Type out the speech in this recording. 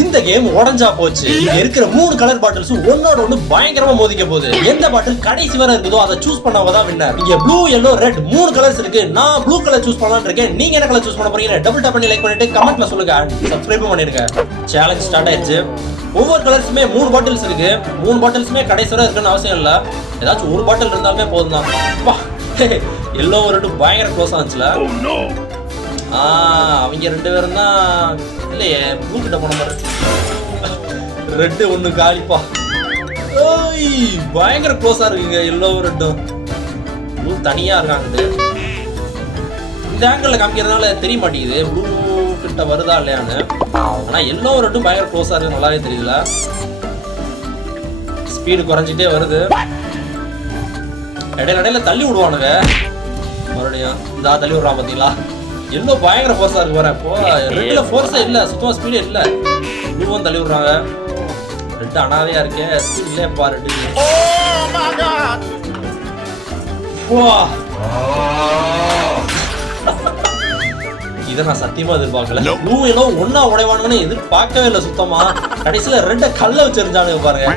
இந்த கேம் உடஞ்சா போச்சு. இங்க இருக்கிற 3 கலர் பாட்டில்ஸ் ஒன்னோட ஒண்ணு பயங்கரமா மோதிக்க போகுது. எந்த பாட்டில் கடைசி வரை இருக்குதோ அதை சூஸ் பண்ணவங்க தான் வின்னர். இங்க ப்ளூ, yellow, ரெட் 3 கலர்ஸ் இருக்கு. நான் ப்ளூ கலர் சூஸ் பண்ணலாம்னு இருக்கேன். நீங்க என்ன கலர் சூஸ் பண்ண போறீங்க? டபுள் டாப் பண்ணி லைக் பண்ணிட்டு கமெண்ட்ல சொல்லுங்க. சப்ஸ்கிரைப் பண்ணிடுங்க. சேலஞ்ச் ஸ்டார்ட் ஆயிடுச்சு. ஒவ்வொரு கலர்ஸுமே 3 பாட்டில்ஸ் இருக்கு. 3 பாட்டில்ஸுமே கடைசி வரை இருக்குன்னு அவசியம் இல்ல. ஏதாச்சும் ஒரு பாட்டில் இருந்தாலுமே போதும் தான். எல்லோ ரெட் பயங்கர க்ளோஸ் ஆச்சுல. அவங்க 2 பேரும் தான். இல்லையே, ப்ளூ கிட்ட போன மாதிரி. ரெட்டு ஒண்ணு காலிப்பா. பயங்கர க்ளோஸா இருக்குங்க எல்லோ ரெட்டும். ப்ளூ தனியா இருக்காங்க. இந்த ஆங்கிள் காமிக்கிறதுனால தெரிய மாட்டேங்குது ப்ளூ கிட்ட வருதா இல்லையான்னு. ஆனா எல்லோ ரெட்டும் பயங்கர க்ளோஸா இருக்கு, நல்லாவே தெரியல. ஸ்பீடு குறைஞ்சிட்டே வருது. இடையில தள்ளி விடுவானுங்க மறுபடியும். இதா தள்ளி விடுறான் பாத்தீங்களா. எல்லோ பயங்கர ஃபோர்ஸா இருக்கு பாரு. இப்போ ரெட்ல ஃபோர்ஸே இல்ல, சுத்தமா ஸ்பீடே இல்ல. ப்ளூவும் தள்ளி விடுறாங்க. ரெட் அனாதையா இருக்கே, ஸ்பீட் இல்ல பாரு. இதை நான் சத்தியமா எதிர்பார்க்கல. ப்ளூ எல்லோ ஒன்னா உடைவானுன்னு எதிர்பார்க்கவே இல்லை சுத்தமா. கடைசியில ரெட்ட கல்ல வச்சிருந்தானுங்க பாருங்க.